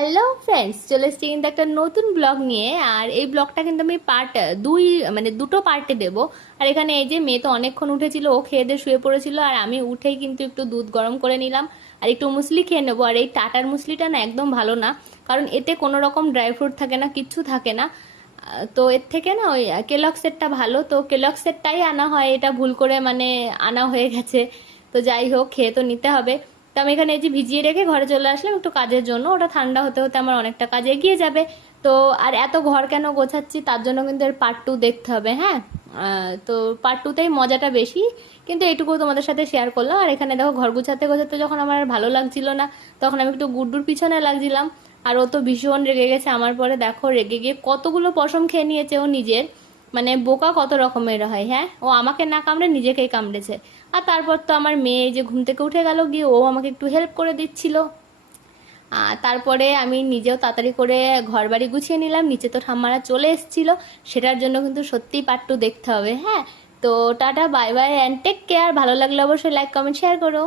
Hello friends, চলে এসেছি কিন্তু একটা নতুন ব্লগ নিয়ে। আর এই ব্লগটা কিন্তু আমি পার্ট দুই মানে দুটো পার্টে দেবো। আর এখানে এই যে মেয়ে তো অনেকক্ষণ উঠেছিল, ও খেয়ে দিয়ে শুয়ে পড়েছিল, আর আমি উঠেই কিন্তু একটু দুধ গরম করে নিলাম আর একটু মুসলি খেয়ে নেবো। আর এই টাটার মুসলিটা না একদম ভালো না, কারণ এতে কোনো রকম ড্রাই ফ্রুট থাকে না, কিচ্ছু থাকে না। তো এর থেকে না ওই কেলক্সেরটা ভালো, তো কেলক্সেরটাই আনা হয়, এটা ভুল করে মানে আনা হয়ে গেছে। তো যাই হোক, খেয়ে তো নিতে হবে। তো আমি এখানে এই যে ভিজিয়ে রেখে ঘরে চলে আসলাম একটু কাজের জন্য, ওটা ঠান্ডা হতে হতে আমার অনেকটা কাজ এগিয়ে যাবে। তো আর এত ঘর কেন গোছাচ্ছি তার জন্য কিন্তু এর পার্ট টু দেখতে হবে, হ্যাঁ। তো পার্ট টুতেই মজাটা বেশি, কিন্তু এইটুকু তোমাদের সাথে শেয়ার করলাম। আর এখানে দেখো, ঘর গুছাতে গোছাতে যখন আমার আর ভালো লাগছিল না, তখন আমি একটু গুড্ডুর পিছনে লাগছিলাম। আর ও তো ভীষণ রেগে গেছে আমার পরে, দেখো রেগে গিয়ে কতগুলো পশম খেয়ে নিয়েছে ও নিজের। মানে বোকা কত রকমের হয়, হ্যাঁ, ও আমাকে না কামড়ে নিজেকেই কামড়েছে। আর তারপর তো আমার মেয়ে এই যে ঘুম থেকে উঠে গেল, গিয়ে ও আমাকে একটু হেল্প করে দিচ্ছিল। তারপরে আমি নিজেও তাড়াতাড়ি করে ঘর বাড়ি গুছিয়ে নিলাম, নিচে তো ঠাম্মারা চলে এসেছিল। সেটার জন্য কিন্তু সত্যিই পার্ট টু দেখতে হবে, হ্যাঁ। তো ta ta, bye bye and take care. ভালো লাগলে অবশ্যই লাইক কমেন্ট শেয়ার করো।